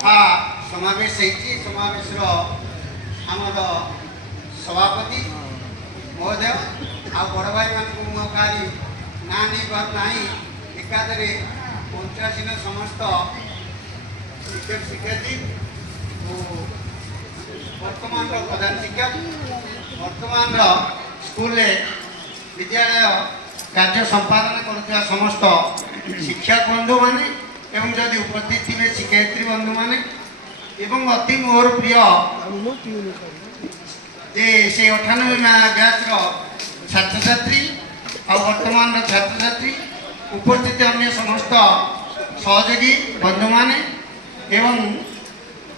समावेश समावेश आमर सभापति महोदय आ बड़ भाई मान कहीं ना नहीं पारना एकादे 85 समस्त शिक्षक शिक्षार्थी वर्तमान प्रधान शिक्षक वर्तमान स्कूल विद्यालय कार्य संपादन कर समस्त शिक्षक बंधु माने एवं जदि उपस्थित थे शिक्षयित्री बंधु माने एवं अति मोर प्रिय जे से 98 बैच छात्र छात्री आ वर्तमान छात्र छात्री उपस्थित अन्य समस्त सहयोगी बंधु माने एवं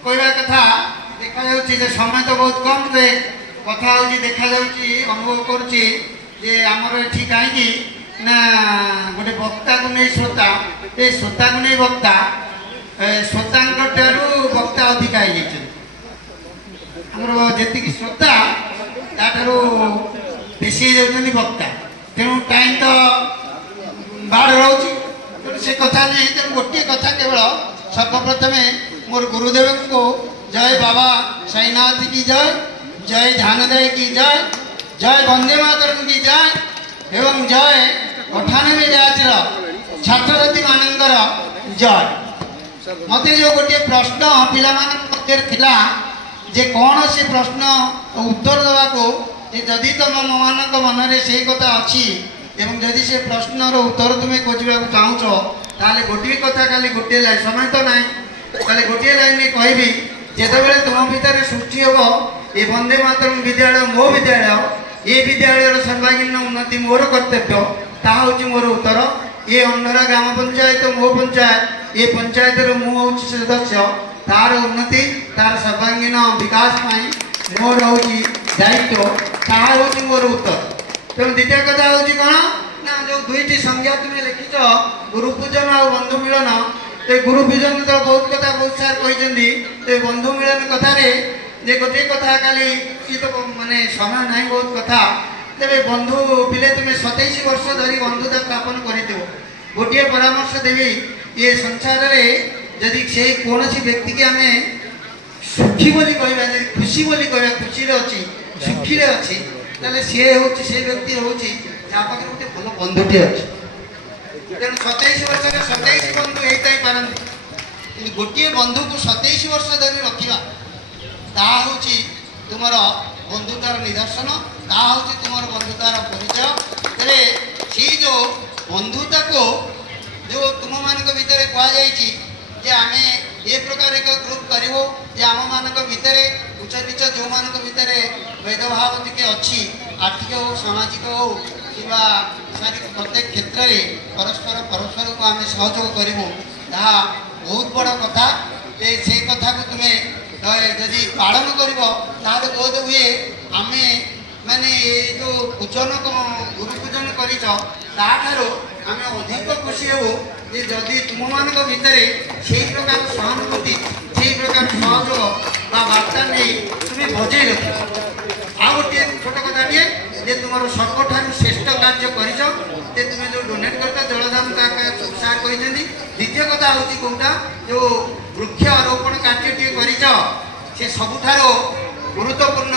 कहवा कथा देखा जाऊँगी समय तो बहुत कम रे कथा हूँ देखा अनुभव करमर ये कहीं ना गोटे वक्ता को नहीं श्रोता ये श्रोता को नहीं वक्ता श्रोता वक्ता अधिका जी श्रोता बेसी वक्ता तेणु टाइम तो बाढ़ रोचे से कथा नहीं तेणु गोटे कथा केवल सर्वप्रथम मोर गुरुदेव को जय बाबा साईनाथ की जय जय ध्यानदय की जय जय वंदे मातरम की जय एवं जय 98 बैच छात्र छात्री मानकर जय मत जो गोटे प्रश्न पिला जे कौन से प्रश्न उत्तर देवा को जदि तुम मान मन में से कथा अच्छी एवं जदि से प्रश्नर उत्तर तुम्हें खोजा चाहूच ताले गोटे कथा खाली गोटे लाइन समय तो ना खाली गोटे लाइन में कहबी जिते तुम भितर सृष्टि हम ये वंदे मातरम विद्यालय मो विद्यालय ये विद्यालय सर्वांगीन उन्नति मोर कर्तव्य ताहा मोर उत्तर ये अंडरा ग्राम पंचायत मो पंचायत ये पंचायत मु सदस्य तार उन्नति तार सर्वांगीन विकास मोर हूँ दायित्व ताहा मोर उत्तर तेणु द्वितीय कथा हूँ कौन ना जो दुईटी संज्ञा तुम्हें लिखिच गुरुपूजन आ बंधु मिलन तो गुरुपूजन तो बहुत कथा बहुत सार कहते तो बंधु मिलन कथार जे गोटे कथा खाली ये तो माने समय ना बहुत कथा तेरे बंधु पिले तुम्हें 27 वर्ष धरी बंधुता स्थापन कर गोटे परामर्श देवी ये संसार में जदि से कौन व्यक्ति की आम सुखी बोली कहवा खुशी बोली कहवा खुशी अच्छी सुखी अच्छी सी हूँ से व्यक्ति हूँ जहाँ पाखे गोटे भल बंधुटे अच्छी तेणु 27 वर्ष 27 बंधु होता ही पारती गोटे बंधु को 27 वर्ष धरी रखा ताहा हूँ तुमर बंधुतार निदर्शन ताहा हूँ तुमर बंधुतार परिचय तेरे सी जो बंधुता को जो तुम मान भितर कहुई आम ये प्रकार एक ग्रुप करूँ जे आम मान भितर उच्च नीच जो मान भितर भेदभाव टे अच्छी आर्थिक हो सामाजिक हो कि प्रत्येक क्षेत्र में परस्पर परस्पर को आम सहयोग करूँ ता बहुत बड़ कथा से कथा को तुम्हें जदि पालन कर बोध हुए आम माने जो पूजन गुरु पूजन कर अधिक खुशी हो जदि तुम मान भितर से प्रकार सहानुभूति से प्रकार सहयोग बार्ता नहीं तुम्हें बजे रख आ गोटे छोट कथा टे तुम सबुठ श्रेष्ठ कार्य कर तुम्हें जो डोनेट करता जलदान सार कहते द्वितीय कथा हूँ कौटा जो वृक्ष आरोपण कार्य कर सबुठ गुरुत्वपूर्ण